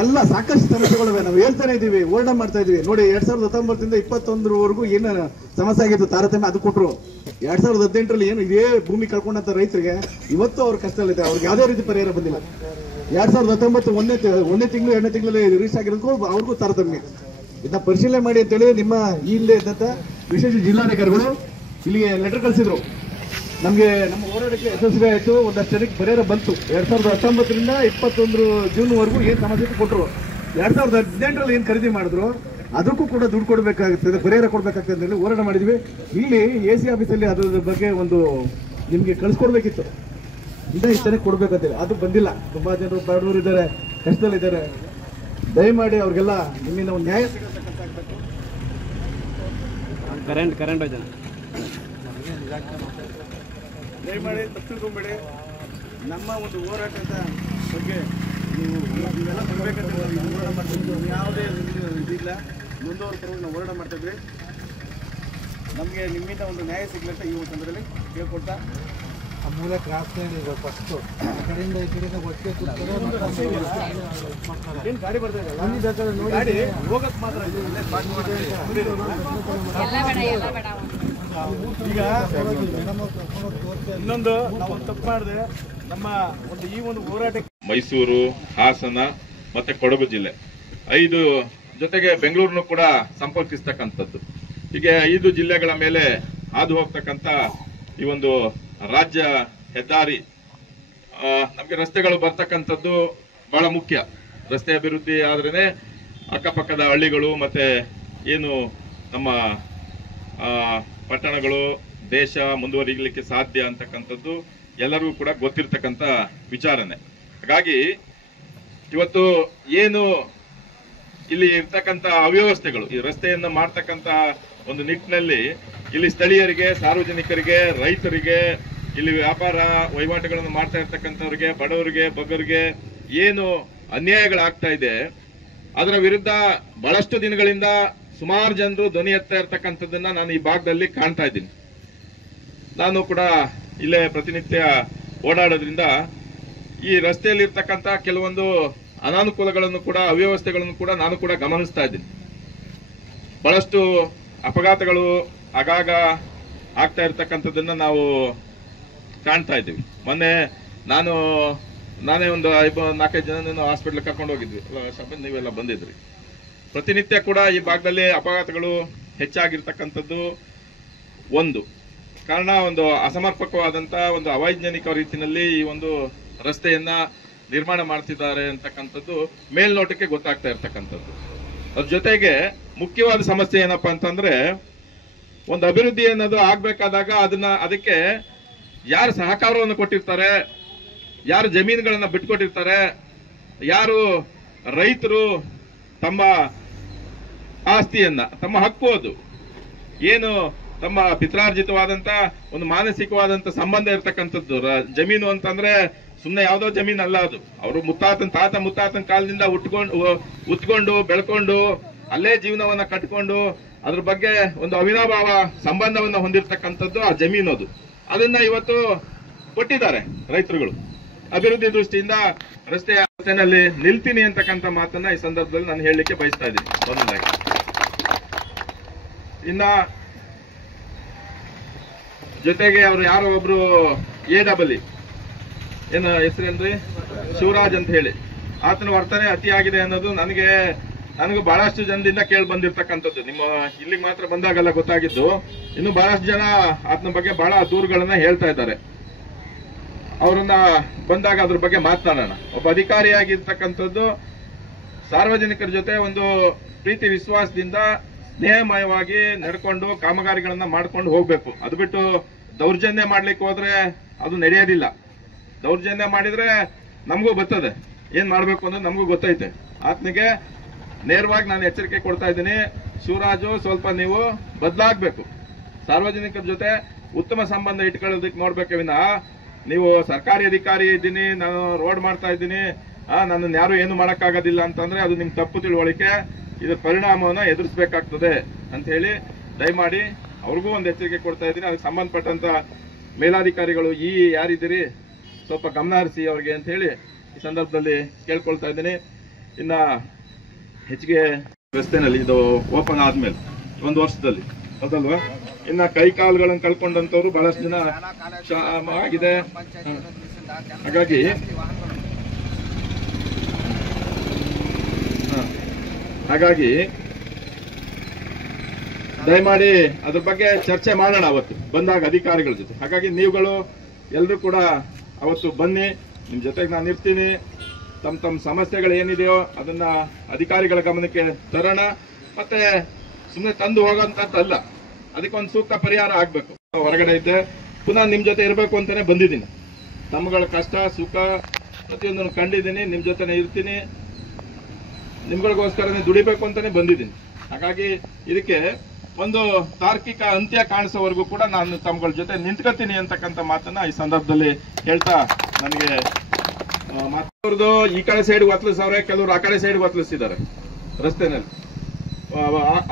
ಎಲ್ಲ ಸಾಕಷ್ಟು ಸಮಸ್ಯೆಗಳಿವೆ. ನಾವು ಹೇಳ್ತಾನೆ ಇದೀವಿ, ಹೋರಾಟ ಮಾಡ್ತಾ ಇದೀವಿ. ನೋಡಿ 2019ರಿಂದ 21ರವರೆಗೂ ಏನು ಸಮಸ್ಯೆ ಆಗಿತ್ತು ತಾರತಮ್ಯ, ಅದು ಕೊಟ್ಟರು. 2018ರಲ್ಲಿ ಏನು ಇದೇ ಭೂಮಿ ಕಳ್ಕೊಂಡಂತ ರೈತರಿಗೆ ಇವತ್ತು ಅವ್ರ ಕಷ್ಟದಲ್ಲಿದೆ, ಅವ್ರಿಗೆ ಯಾವುದೇ ರೀತಿ ಪರಿಹಾರ ಬಂದಿಲ್ಲ. 2019 ಒಂದನೇ ತಿಂಗಳು 2ನೇ ತಿಂಗಳಲ್ಲಿ ರೀಚ್ ಆಗಿರೋದಕ್ಕೂ ಅವ್ರಿಗೂ ತಾರತಮ್ಯ. ಇದನ್ನ ಪರಿಶೀಲನೆ ಮಾಡಿ ಅಂತೇಳಿ ನಿಮ್ಮ ಈ ಹಿಂದೆ ಇದ್ದಂತ ವಿಶೇಷ ಜಿಲ್ಲಾಧಿಕಾರಿಗಳು ಇಲ್ಲಿಗೆ ಲೆಟರ್ ಕಳಿಸಿದ್ರು. ನಮಗೆ ನಮ್ಮ ಹೋರಾಟಕ್ಕೆ ಯಶಸ್ವಿ ಆಯಿತು, ಒಂದಷ್ಟು ಜನಕ್ಕೆ ಪರಿಹಾರ ಬಂತು. 2019ರಿಂದ 21 ಜೂನ್ವರೆಗೂ ಏನು ಸಮಸ್ಯೆ ಕೊಟ್ಟರು. 2018ರಲ್ಲಿ ಏನು ಖರೀದಿ ಮಾಡಿದ್ರು ಅದಕ್ಕೂ ಕೂಡ ದುಡ್ಡು ಕೊಡಬೇಕಾಗ್ತದೆ, ಪರಿಹಾರ ಕೊಡಬೇಕಾಗ್ತದೆ ಅಂತ ಹೇಳಿ ಹೋರಾಟ ಮಾಡಿದ್ವಿ. ಇಲ್ಲಿ AC ಆಫೀಸಲ್ಲಿ ಅದ್ರ ಬಗ್ಗೆ ಒಂದು ನಿಮಗೆ ಕಳಿಸ್ಕೊಡ್ಬೇಕಿತ್ತು. ಇಷ್ಟನೇ ಕೊಡ್ಬೇಕಂತೇಳಿ ಅದು ಬಂದಿಲ್ಲ. ತುಂಬಾ ಜನರು ಬಡವರು ಇದ್ದಾರೆ, ಕಷ್ಟದಲ್ಲಿದ್ದಾರೆ. ದಯಮಾಡಿ ಅವ್ರಿಗೆಲ್ಲ ನಿಮ್ಮಿಂದ ಒಂದು ನ್ಯಾಯ ಸಿಗಬೇಕಾಗಬೇಕು. ದಯಮಾಡಿ ತಪ್ಪಿಸ್ಕೊಂಬೇಡಿ. ನಮ್ಮ ಒಂದು ಹೋರಾಟದ ಬಗ್ಗೆ ನೀವೆಲ್ಲ ಬರಬೇಕಂತ ಹೋರಾಟ ಮಾಡ್ತೀವಿ. ಯಾವುದೇ ಇದಿಲ್ಲ, ಮುಂದುವರೆದ ಪರವಾಗಿ ನಾವು ಹೋರಾಟ ಮಾಡ್ತಾ ಇದ್ವಿ. ನಮಗೆ ನಿಮ್ಮಿಂದ ಒಂದು ನ್ಯಾಯ ಸಿಗ್ಲಂತ ಈ ಒಂದು ಸಂದರ್ಭದಲ್ಲಿ ಕೇಳ್ಕೊಡ್ತಾ, ಆ ಮೂಲೆ ಕ್ರಾಸ್ ಇದೆ ಫಸ್ಟ್, ಆ ಕಡೆಯಿಂದ ಈ ಕಡೆಯಿಂದ ಒಟ್ಟಿಗೆ ಏನು ಗಾಡಿ ಬರ್ತಾ ಇದೆ, ಗಾಡಿ ಹೋಗಕ್ಕೆ ಮಾತ್ರ ಈಗ ಇನ್ನೊಂದು ನಾವು ತಪ್ಪು ಮಾಡಿದೆ. ನಮ್ಮ ಒಂದು ಈ ಒಂದು ಹೋರಾಟಕ್ಕೆ ಮೈಸೂರು, ಹಾಸನ ಮತ್ತೆ ಕೊಡಗು ಜಿಲ್ಲೆ 5 ಜೊತೆಗೆ ಬೆಂಗಳೂರನ್ನು ಕೂಡ ಸಂಪರ್ಕಿಸ್ತಕ್ಕಂಥದ್ದು. ಹೀಗೆ 5 ಜಿಲ್ಲೆಗಳ ಮೇಲೆ ಹಾದು ಹೋಗ್ತಕ್ಕಂಥ ಈ ಒಂದು ರಾಜ್ಯ ಹೆದ್ದಾರಿ, ನಮಗೆ ರಸ್ತೆಗಳು ಬರ್ತಕ್ಕಂಥದ್ದು ಬಹಳ ಮುಖ್ಯ. ರಸ್ತೆ ಅಭಿವೃದ್ಧಿ ಆದ್ರೇನೆ ಅಕ್ಕಪಕ್ಕದ ಹಳ್ಳಿಗಳು ಮತ್ತೆ ಏನು ನಮ್ಮ ಪಟ್ಟಣಗಳು, ದೇಶ ಮುಂದುವರಿಲಿಕ್ಕೆ ಸಾಧ್ಯ ಅಂತಕ್ಕಂಥದ್ದು ಎಲ್ಲರಿಗೂ ಕೂಡ ಗೊತ್ತಿರ್ತಕ್ಕಂಥ ವಿಚಾರನೆ. ಹಾಗಾಗಿ ಇವತ್ತು ಏನು ಇಲ್ಲಿ ಇರ್ತಕ್ಕಂಥ ಅವ್ಯವಸ್ಥೆಗಳು, ಈ ರಸ್ತೆಯನ್ನು ಮಾಡ್ತಕ್ಕಂಥ ಒಂದು ನಿಟ್ಟಿನಲ್ಲಿ ಇಲ್ಲಿ ಸ್ಥಳೀಯರಿಗೆ, ಸಾರ್ವಜನಿಕರಿಗೆ, ರೈತರಿಗೆ, ಇಲ್ಲಿ ವ್ಯಾಪಾರ ವಹಿವಾಟುಗಳನ್ನು ಮಾಡ್ತಾ ಇರ್ತಕ್ಕಂಥವ್ರಿಗೆ, ಬಡವರಿಗೆ, ಬಗ್ಗರಿಗೆ ಏನು ಅನ್ಯಾಯಗಳಾಗ್ತಾ ಇದೆ ಅದರ ವಿರುದ್ಧ ಬಹಳಷ್ಟು ದಿನಗಳಿಂದ ಸುಮಾರು ಜನರು ಧ್ವನಿ ಎತ್ತಾ ಇರ್ತಕ್ಕಂಥದ್ದನ್ನ ನಾನು ಈ ಭಾಗದಲ್ಲಿ ಕಾಣ್ತಾ ಇದ್ದೀನಿ. ನಾನು ಕೂಡ ಇಲ್ಲೇ ಪ್ರತಿನಿತ್ಯ ಓಡಾಡೋದ್ರಿಂದ ಈ ರಸ್ತೆಯಲ್ಲಿ ಇರ್ತಕ್ಕಂಥ ಕೆಲವೊಂದು ಅನಾನುಕೂಲಗಳನ್ನು ಕೂಡ ಅವ್ಯವಸ್ಥೆಗಳನ್ನು ಕೂಡ ನಾನು ಕೂಡ ಗಮನಿಸ್ತಾ ಇದ್ದೀನಿ. ಬಹಳಷ್ಟು ಅಪಘಾತಗಳು ಆಗಾಗ ಆಗ್ತಾ ಇರ್ತಕ್ಕಂಥದ್ದನ್ನ ನಾವು ಕಾಣ್ತಾ ಇದ್ದೀವಿ. ಮೊನ್ನೆ ನಾನೇ ಒಂದು 4-5 ಜನ ಹಾಸ್ಪಿಟ್ಲ್ ಕರ್ಕೊಂಡು ಹೋಗಿದ್ವಿ, ನೀವೆಲ್ಲ ಬಂದಿದ್ರಿ. ಪ್ರತಿನಿತ್ಯ ಕೂಡ ಈ ಭಾಗದಲ್ಲಿ ಅಪಘಾತಗಳು ಹೆಚ್ಚಾಗಿರ್ತಕ್ಕಂಥದ್ದು ಒಂದು ಕಾರಣ. ಒಂದು ಅಸಮರ್ಪಕವಾದಂತ ಒಂದು ಅವೈಜ್ಞಾನಿಕ ರೀತಿಯಲ್ಲಿ ಈ ಒಂದು ರಸ್ತೆಯನ್ನ ನಿರ್ಮಾಣ ಮಾಡ್ತಿದ್ದಾರೆ ಅಂತಕ್ಕಂಥದ್ದು ಮೇಲ್ನೋಟಕ್ಕೆ ಗೊತ್ತಾಗ್ತಾ ಇರ್ತಕ್ಕಂಥದ್ದು. ಅದ್ರ ಜೊತೆಗೆ ಮುಖ್ಯವಾದ ಸಮಸ್ಯೆ ಏನಪ್ಪಾ ಅಂತಂದ್ರೆ, ಒಂದು ಅಭಿವೃದ್ಧಿ ಅನ್ನೋದು ಆಗ್ಬೇಕಾದಾಗ ಅದಕ್ಕೆ ಯಾರು ಸಹಕಾರವನ್ನು ಕೊಟ್ಟಿರ್ತಾರೆ, ಯಾರು ಜಮೀನುಗಳನ್ನ ಬಿಟ್ಕೊಟ್ಟಿರ್ತಾರೆ, ಯಾರು ರೈತರು ತಮ್ಮ ಆಸ್ತಿಯನ್ನ, ತಮ್ಮ ಹಕ್ಕು, ಅದು ಏನು ತಮ್ಮ ಪಿತ್ರಾರ್ಜಿತವಾದಂತ ಒಂದು ಮಾನಸಿಕವಾದಂತ ಸಂಬಂಧ ಇರ್ತಕ್ಕಂಥದ್ದು. ಜಮೀನು ಅಂತಂದ್ರೆ ಸುಮ್ಮನೆ ಯಾವ್ದೋ ಜಮೀನು ಅಲ್ಲ, ಅದು ಅವರು ಮುತ್ತಾತನ ಕಾಲದಿಂದ ಉತ್ಕೊಂಡು ಬೆಳ್ಕೊಂಡು ಅಲ್ಲೇ ಜೀವನವನ್ನ ಕಟ್ಕೊಂಡು ಅದ್ರ ಬಗ್ಗೆ ಒಂದು ಅವಿನಾಭಾವ ಸಂಬಂಧವನ್ನ ಹೊಂದಿರತಕ್ಕಂಥದ್ದು ಆ ಜಮೀನು. ಅದನ್ನ ಇವತ್ತು ಕೊಟ್ಟಿದ್ದಾರೆ ರೈತರುಗಳು. ಅಭಿವೃದ್ಧಿ ದೃಷ್ಟಿಯಿಂದ ರಸ್ತೆಯಲ್ಲಿ ನಿಲ್ತೀನಿ ಅಂತಕ್ಕಂಥ ಮಾತನ್ನ ಈ ಸಂದರ್ಭದಲ್ಲಿ ನಾನು ಹೇಳಲಿಕ್ಕೆ ಬಯಸ್ತಾ ಇದ್ದೀನಿ. ಒಂದೊಂದಾಗಿ ಇನ್ನ ಜೊತೆಗೆ ಅವರು ಯಾರೋ ಒಬ್ರು AEE ಏನು ಹೆಸರೇನ್ರಿ, ಶಿವರಾಜ್ ಅಂತ ಹೇಳಿ, ಆತನ ವರ್ತನೆ ಅತಿಯಾಗಿದೆ ಅನ್ನೋದು ನನಗೂ ಬಹಳಷ್ಟು ಜನದಿಂದ ಕೇಳಿ ಬಂದಿರ್ತಕ್ಕಂಥದ್ದು. ನಿಮ್ಮ ಇಲ್ಲಿಗೆ ಮಾತ್ರ ಬಂದಾಗಲ್ಲ ಗೊತ್ತಾಗಿದ್ದು, ಇನ್ನು ಬಹಳಷ್ಟು ಜನ ಆತನ ಬಗ್ಗೆ ಬಹಳ ದೂರುಗಳನ್ನ ಹೇಳ್ತಾ ಇದ್ದಾರೆ. ಅವರನ್ನ ಬಂದಾಗ ಅದ್ರ ಬಗ್ಗೆ ಮಾತನಾಡೋಣ. ಒಬ್ಬ ಅಧಿಕಾರಿಯಾಗಿರ್ತಕ್ಕಂಥದ್ದು ಸಾರ್ವಜನಿಕರ ಜೊತೆ ಒಂದು ಪ್ರೀತಿ ವಿಶ್ವಾಸದಿಂದ ಸ್ನೇಹಮಯವಾಗಿ ನಡ್ಕೊಂಡು ಕಾಮಗಾರಿಗಳನ್ನ ಮಾಡ್ಕೊಂಡು ಹೋಗ್ಬೇಕು. ಅದು ಬಿಟ್ಟು ದೌರ್ಜನ್ಯ ಮಾಡ್ಲಿಕ್ಕೆ ಹೋದ್ರೆ ಅದು ನಡೆಯೋದಿಲ್ಲ. ದೌರ್ಜನ್ಯ ಮಾಡಿದ್ರೆ ನಮಗೂ ಗೊತ್ತದೆ ಏನ್ ಮಾಡ್ಬೇಕು ಅನ್ನೋದು, ನಮಗೂ ಗೊತ್ತೈತೆ. ಆತನಿಗೆ ನೇರವಾಗಿ ನಾನು ಎಚ್ಚರಿಕೆ ಕೊಡ್ತಾ ಇದ್ದೀನಿ, ಶಿವರಾಜು ಸ್ವಲ್ಪ ನೀವು ಬದಲಾಗಬೇಕು. ಸಾರ್ವಜನಿಕರ ಜೊತೆ ಉತ್ತಮ ಸಂಬಂಧ ಇಟ್ಕೊಳ್ಳೋದಕ್ಕೆ ನೋಡ್ಬೇಕೆ ವಿನಃ ನೀವು ಸರ್ಕಾರಿ ಅಧಿಕಾರಿ ಇದ್ದೀನಿ, ನಾನು ರೋಡ್ ಮಾಡ್ತಾ ಇದ್ದೀನಿ, ನನ್ನನ್ನು ಯಾರು ಏನು ಮಾಡಕ್ಕಾಗೋದಿಲ್ಲ ಅಂತಂದ್ರೆ ಅದು ನಿಮ್ ತಪ್ಪು ತಿಳುವಳಿಕೆ. ಇದರ ಪರಿಣಾಮವನ್ನ ಎದುರಿಸಬೇಕಾಗ್ತದೆ ಅಂತ ಹೇಳಿ ದಯಮಾಡಿ ಅವ್ರಿಗೂ ಒಂದು ಎಚ್ಚರಿಕೆ ಕೊಡ್ತಾ ಇದ್ದೀನಿ. ಅದಕ್ಕೆ ಸಂಬಂಧಪಟ್ಟಂತ ಮೇಲಾಧಿಕಾರಿಗಳು ಯಾರಿದ್ದೀರಿ ಸ್ವಲ್ಪ ಗಮನ ಹರಿಸಿ ಅವ್ರಿಗೆ ಅಂತ ಹೇಳಿ ಈ ಸಂದರ್ಭದಲ್ಲಿ ಕೇಳ್ಕೊಳ್ತಾ ಇದ್ದೀನಿ. ಇನ್ನ ಹೆಚ್ಚಿಗೆ ರಸ್ತೆನಲ್ಲಿ ಇದು ಓಪನ್ ಆದ್ಮೇಲೆ 1 ವರ್ಷದಲ್ಲಿ ಹೌದಲ್ವಾ, ಇನ್ನ ಕೈ ಕಾಲುಗಳನ್ನು ಕಳ್ಕೊಂಡಂತವ್ರು ಬಹಳಷ್ಟು ಜನ ಆಗಿದೆ. ಹಾಗಾಗಿ ದಯಮಾಡಿ ಅದ್ರ ಬಗ್ಗೆ ಚರ್ಚೆ ಮಾಡೋಣ ಅವತ್ತು ಬಂದಾಗ ಅಧಿಕಾರಿಗಳ ಜೊತೆ. ಹಾಗಾಗಿ ನೀವುಗಳು ಎಲ್ಲರೂ ಕೂಡ ಅವತ್ತು ಬನ್ನಿ, ನಿಮ್ ಜೊತೆಗೆ ನಾನು ಇರ್ತೀನಿ. ತಮ್ಮ ಸಮಸ್ಯೆಗಳು ಏನಿದೆಯೋ ಅದನ್ನ ಅಧಿಕಾರಿಗಳ ಗಮನಕ್ಕೆ ತರೋಣ. ಮತ್ತೆ ಸುಮ್ಮನೆ ತಂದು ಹೋಗೋಂತದ್ದಲ್ಲ, ಅದಕ್ಕೊಂದು ಸೂಕ್ತ ಪರಿಹಾರ ಆಗ್ಬೇಕು. ಹೊರಗಡೆ ಇದ್ದೆ ಪುನಃ ನಿಮ್ ಜೊತೆ ಇರಬೇಕು ಅಂತಾನೆ ಬಂದಿದ್ದೀನಿ. ತಮ್ಮಗಳ ಕಷ್ಟ ಸುಖ ಪ್ರತಿಯೊಂದನ್ನು ಕಂಡಿದ್ದೀನಿ, ನಿಮ್ ಜೊತೆನೆ ಇರ್ತೀನಿ, ನಿಮ್ಗಳಿಗೋಸ್ಕರನೇ ದುಡಿಬೇಕು ಅಂತಾನೆ ಬಂದಿದ್ದೀನಿ. ಹಾಗಾಗಿ ಇದಕ್ಕೆ ಒಂದು ತಾರ್ಕಿಕ ಅಂತ್ಯ ಕಾಣಿಸೋವರೆಗೂ ಕೂಡ ನಾನು ತಮ್ಮಗಳ ಜೊತೆ ನಿಂತ್ಕೊತೀನಿ ಅಂತಕ್ಕಂಥ ಮಾತನ್ನ ಈ ಸಂದರ್ಭದಲ್ಲಿ ಹೇಳ್ತಾ, ನನಗೆ ಮತ್ತವ್ರದ್ದು ಈ ಕಡೆ ಸೈಡ್ ಒತ್ತಲಿಸವ್ರೆ, ಕೆಲವರು ಆ ಕಡೆ ಸೈಡ್ ಒತ್ತಲಿಸಿದ್ದಾರೆ ರಸ್ತೆನಲ್ಲಿ